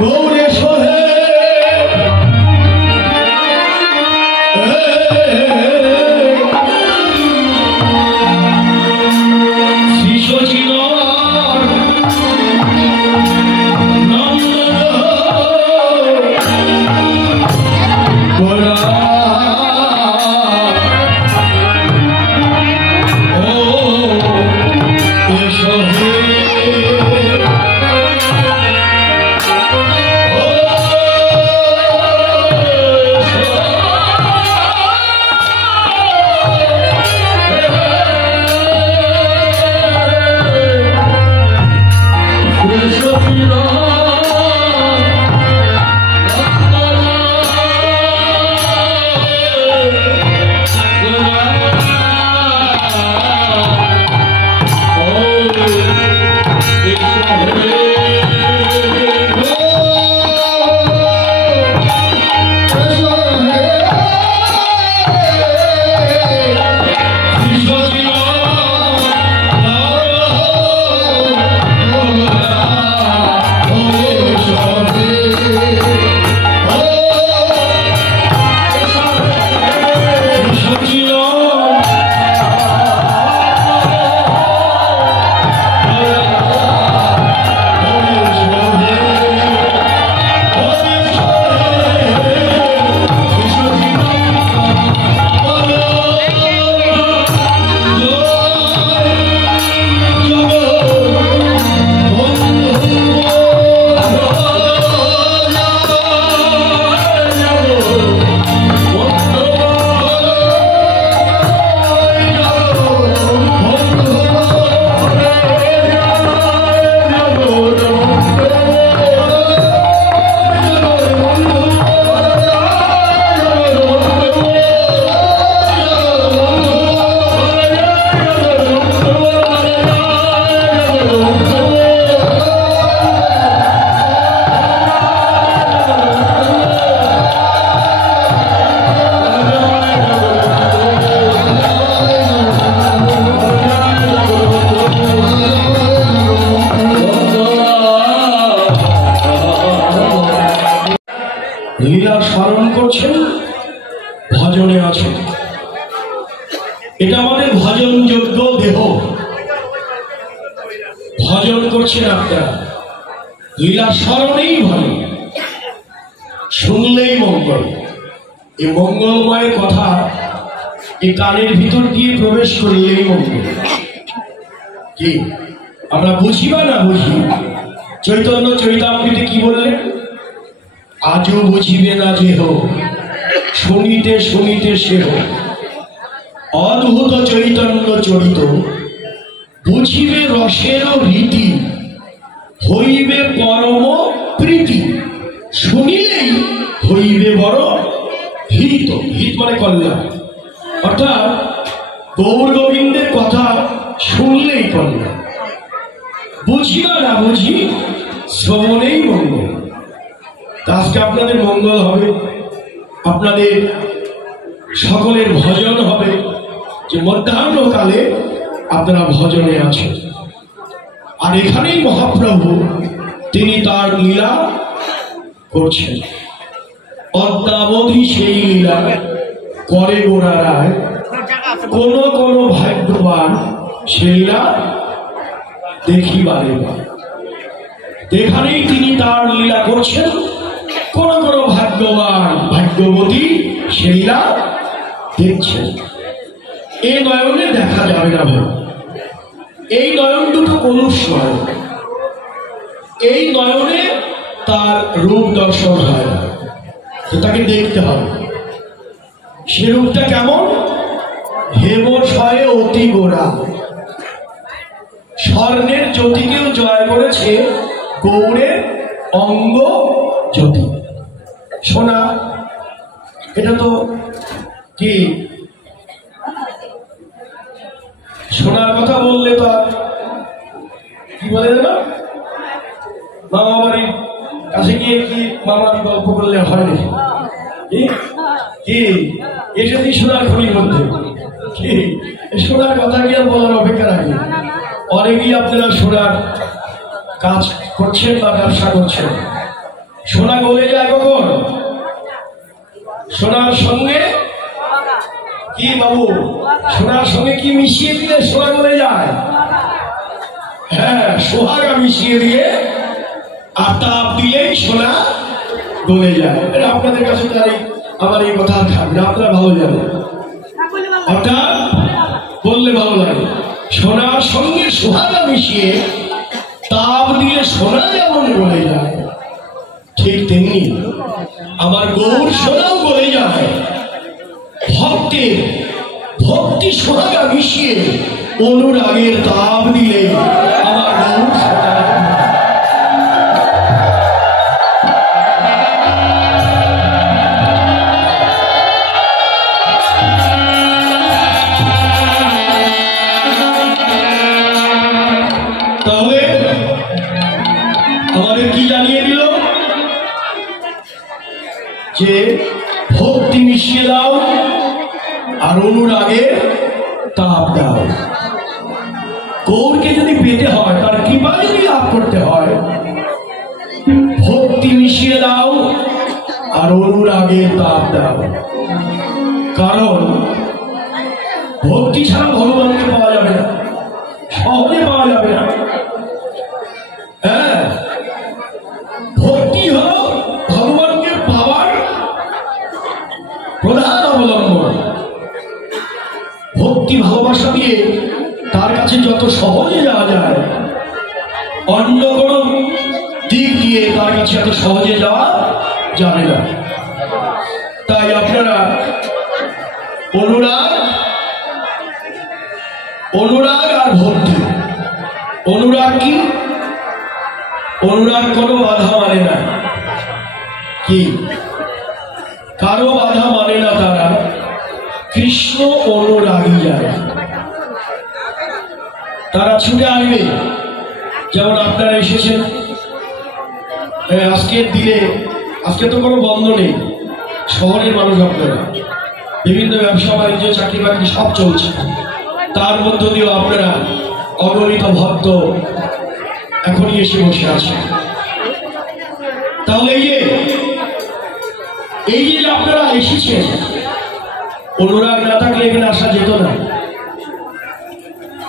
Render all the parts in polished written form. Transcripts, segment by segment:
গৌরে সোহে লীলা স্মরণ করছেন, ভজনে আছেন। এটা আমাদের ভজন যোগ্য দেহ। ভজন করছেন আপনারা, লীলা স্মরণেই ভালো, শুনলেই মঙ্গল। এই মঙ্গলময় কথা এই কানের ভিতর দিয়ে প্রবেশ করলেই মঙ্গল। কি আমরা বুঝি বা না বুঝি, চৈতন্য চরিতামৃতে কি বললেন? আজও বুঝিবে না যে হো, শুনিতে শুনিতে সে হো। অদ্ভুত চৈতন্য চরিত, বুঝিবে রসের রীতি, হইবে পরম প্রীতি। শুনিলেই হইবে বড় হিত। হিত মানে কল্যাণ। অর্থাৎ গৌর গোবিন্দের কথা শুনলেই কল্যাণ, বুঝি বা না বুঝি শ্রবণেই মঙ্গল। আজকে আপনাদের মঙ্গল হবে, আপনাদের সকলের ভজন হবে, যে মধ্যাহ্নকালে আপনারা ভজনে আছেন। আর এখানেই মহাপ্রভু তিনি তার লীলা করছেন। অদ্যাবধি সেই লীলা করে গোরা রায়, কোন কোন ভাগ্যবান সেই লীলা দেখিবারে। এখানেই তিনি তার লীলা করছেন। কোন কোন ভাগ্যবান ভাগ্যবতী সেই লীলা দেখছেন। এই নয়নে দেখা যাবে না, এই নয়ন দুটো কলুষ নয়, এই নয়নে তার রূপ দর্শন হয় না, তাকে দেখতে হবে। সে রূপটা কেমন? হেমশয়ে অতি গোরা, স্বর্ণের জ্যোতিকেও জয় করেছে গৌরের অঙ্গ জ্যোতি। সোনা, এটা তো কি সোনার কথা বললে তো কি বলে না, মামা বাড়ির কাছে গিয়ে কি মামার গল্প করলে হয় না? কি এসেছি সোনার খনির মধ্যে, কি সোনার কথা কি আর বলার অপেক্ষা রাখি? অনেকেই আপনারা সোনার কাজ করছেন বা ব্যবসা করছেন, সোনা গলে যায় কখন? সোনার সঙ্গে কি বাবু, সোনার সঙ্গে কি মিশিয়ে দিলে সোনা গলে যায়? হ্যাঁ, সোহাগা মিশিয়ে দিয়ে আর তাপ দিলেই সোনা গলে যায়। আপনাদের কাছে তাই আমার এই কথা থাকবে, আপনারা ভালো জানেন। অর্থাৎ বললে ভালো লাগে, সোনার সঙ্গে সোহাগা মিশিয়ে তাপ দিয়ে সোনা যেমন গলে যায়, ঠিক তেমনি আমার গৌর সোনাও গলে যায়। ভক্তের ভক্তি সোহাগা মিশিয়ে অনুরাগের তাপ দিলে আমার গৌর সোনা। তাহলে আমাদের কি জানিয়ে দিল যে ভক্তি মিশিয়ে দাও আর অনুরাগে তাপ দাও। গৌরকে যদি পেতে হয়, তার কৃপা যদি লাভ করতে হয়, ভক্তি মিশিয়ে দাও আর অনুরাগে তাপ দাও। কারণ ভক্তি ছাড়া ভগবানকে পাওয়া যাবে না, সহজে পাওয়া যাবে না। হ্যাঁ, ভক্তি হল ভগবানকে পাওয়ার প্রধান অবলম্বন। ভক্তি ভালোবাসা দিয়ে তার কাছে যত সহজে যাওয়া যায়, অন্য কোন দিক দিয়ে তার কাছে এত সহজে যাওয়া যাবে না। তাই আপনারা অনুরাগ আর ভক্তি। অনুরাগ কি? অনুরাগ কোনো বাধা মানে না, কি কারো বাধা মানে না। তারা কৃষ্ণ অনুরাগী যারা, তারা ছুটে আসবে। যেমন আপনারা এসেছেন আজকের দিনে, আজকে তো কোনো বন্ধ নেই, শহরের মানুষ আপনারা, বিভিন্ন ব্যবসা বাণিজ্য চাকরি বাকরি সব চলছে, তার মধ্য দিয়েও আপনারা অগণিত ভক্ত এখনই এসে বসে আছে। তাহলে এই যে আপনারা এসেছেন, অনুরাগ না থাকলে এখানে আসা যেত না।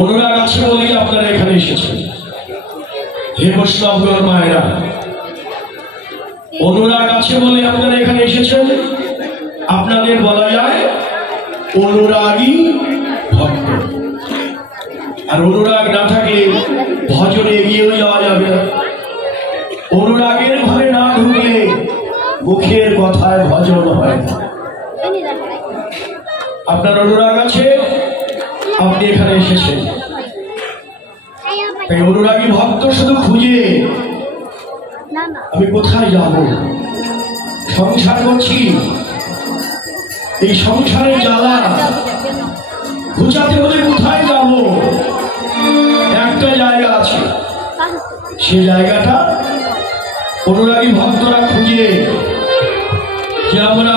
অনুরাগ আছে বলেই আপনারা এখানে এসেছেন। হে বৈষ্ণবগণ মায়েরা, অনুরাগ আছে বলে আপনারা এখানে এসেছেন। আপনাদের বলা যায় অনুরাগী ভক্ত। আর অনুরাগ না থাকলে ভজনে এগিয়েও যাওয়া যাবে না। অনুরাগের ঘরে না ঢুকলে মুখের কথায় ভজন হয় না। আপনার অনুরাগ আছে, আপনি এখানে এসেছেন। তাই অনুরাগী ভক্ত শুধু খুঁজে আমি কোথায় যাব, সংসার করছি, এই সংসারের জ্বালা ঘুচাতে হলে কোথায় যাব? একটা জায়গা আছে, সেই জায়গাটা অনুরাগী ভক্তরা খুঁজে যে আমরা